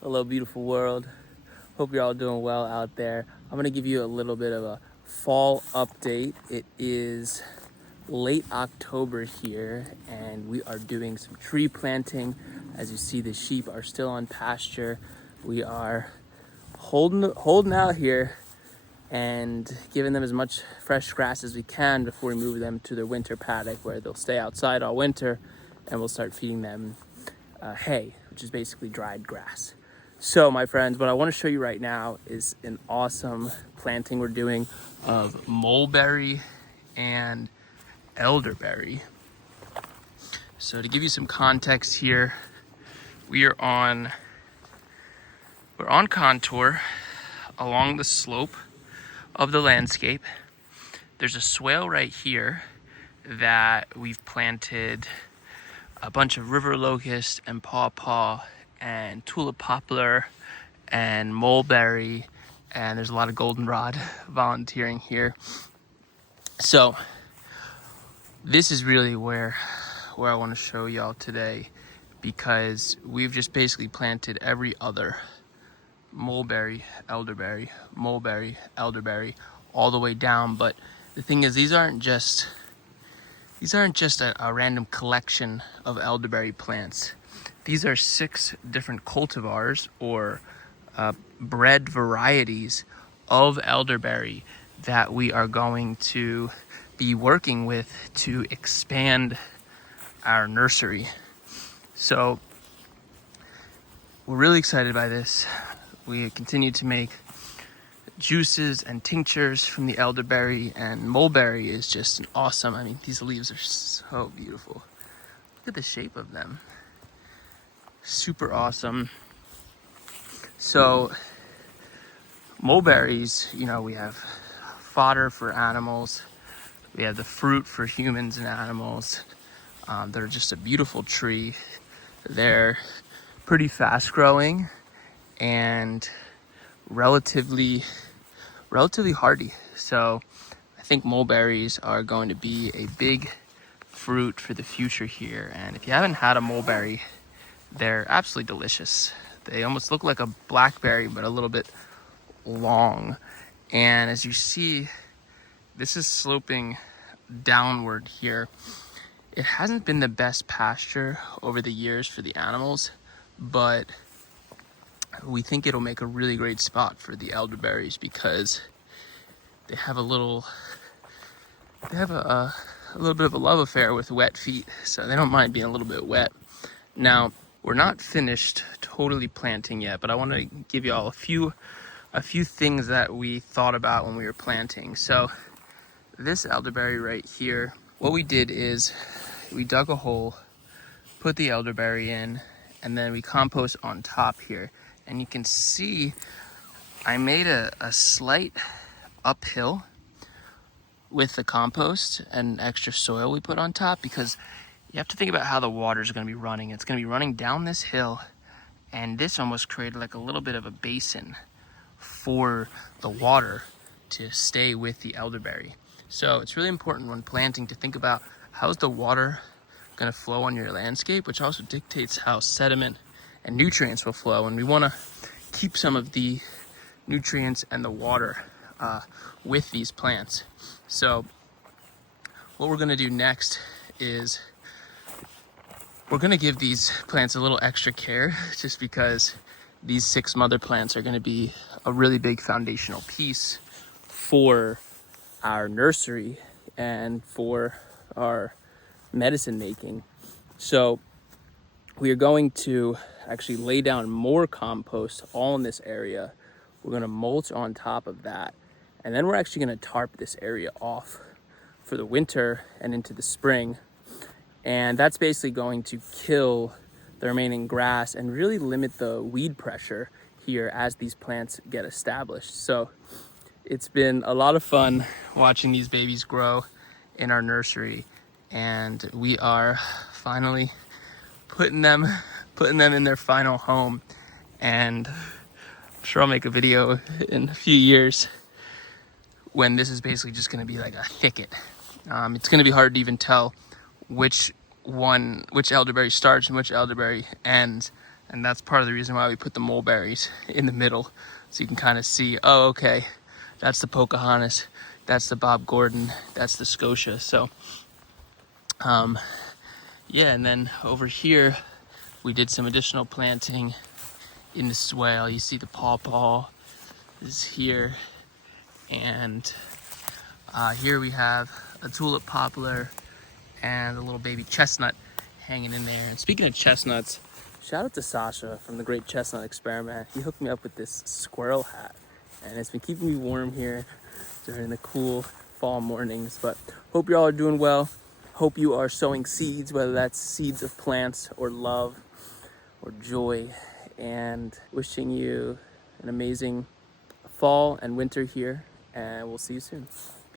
Hello, beautiful world. Hope you're all doing well out there. I'm going to give you a little bit of a fall update. It is late October here, and we are doing some tree planting. As you see, the sheep are still on pasture. We are holding out here and giving them as much fresh grass as we can before we move them to their winter paddock, where they'll stay outside all winter, and we'll start feeding them hay, which is basically dried grass. So my friends, what I want to show you right now is an awesome planting we're doing of mulberry and elderberry. So to give you some context here, we're on contour along the slope of the landscape. There's a swale right here that we've planted a bunch of river locust and pawpaw and tulip poplar and mulberry, and there's a lot of goldenrod volunteering here. So this is really where I want to show y'all today, because we've just basically planted every other mulberry, elderberry, all the way down. But the thing is, these aren't just a random collection of elderberry plants. These are 6 different cultivars or bred varieties of elderberry that we are going to be working with to expand our nursery. So we're really excited by this. We continue to make juices and tinctures from the elderberry, and mulberry is just awesome. I mean, these leaves are so beautiful. Look at the shape of them. Super awesome. So mulberries, we have fodder for animals. We have the fruit for humans and animals. They're just a beautiful tree. They're pretty fast growing and relatively hardy. So I think mulberries are going to be a big fruit for the future here. And if you haven't had a mulberry, they're absolutely delicious. They almost look like a blackberry, but a little bit long. And as you see, this is sloping downward here. It hasn't been the best pasture over the years for the animals, but we think it'll make a really great spot for the elderberries, because they have a little bit of a love affair with wet feet, so they don't mind being a little bit wet. Now, we're not finished totally planting yet, but I want to give you all a few things that we thought about when we were planting. So this elderberry right here, what we did is we dug a hole, put the elderberry in, and then we compost on top here. And you can see I made a slight uphill with the compost and extra soil we put on top, because you have to think about how the water is going to be running. It's going to be running down this hill, and this almost created like a little bit of a basin for the water to stay with the elderberry. So it's really important when planting to think about how's the water going to flow on your landscape, which also dictates how sediment and nutrients will flow. And we want to keep some of the nutrients and the water with these plants. So what we're going to do next is we're going to give these plants a little extra care, just because these 6 mother plants are going to be a really big foundational piece for our nursery and for our medicine making. So we are going to actually lay down more compost all in this area. We're going to mulch on top of that, and then we're actually going to tarp this area off for the winter and into the spring. And that's basically going to kill the remaining grass and really limit the weed pressure here as these plants get established. So it's been a lot of fun watching these babies grow in our nursery, and we are finally putting them in their final home. And I'm sure I'll make a video in a few years when this is basically just going to be like a thicket. It's going to be hard to even tell which elderberry starts and which elderberry ends, And that's part of the reason why we put the mulberries in the middle. So you can kind of see, oh, okay, that's the Pocahontas, that's the Bob Gordon, that's the Scotia. So, yeah, and then over here, we did some additional planting in the swale. You see the pawpaw is here. And here we have a tulip poplar and a little baby chestnut hanging in there. And speaking of chestnuts, shout out to Sasha from the Great Chestnut Experiment. He hooked me up with this squirrel hat, and it's been keeping me warm here during the cool fall mornings. But hope you all are doing well. Hope you are sowing seeds, whether that's seeds of plants or love or joy, and wishing you an amazing fall and winter here, and we'll see you soon.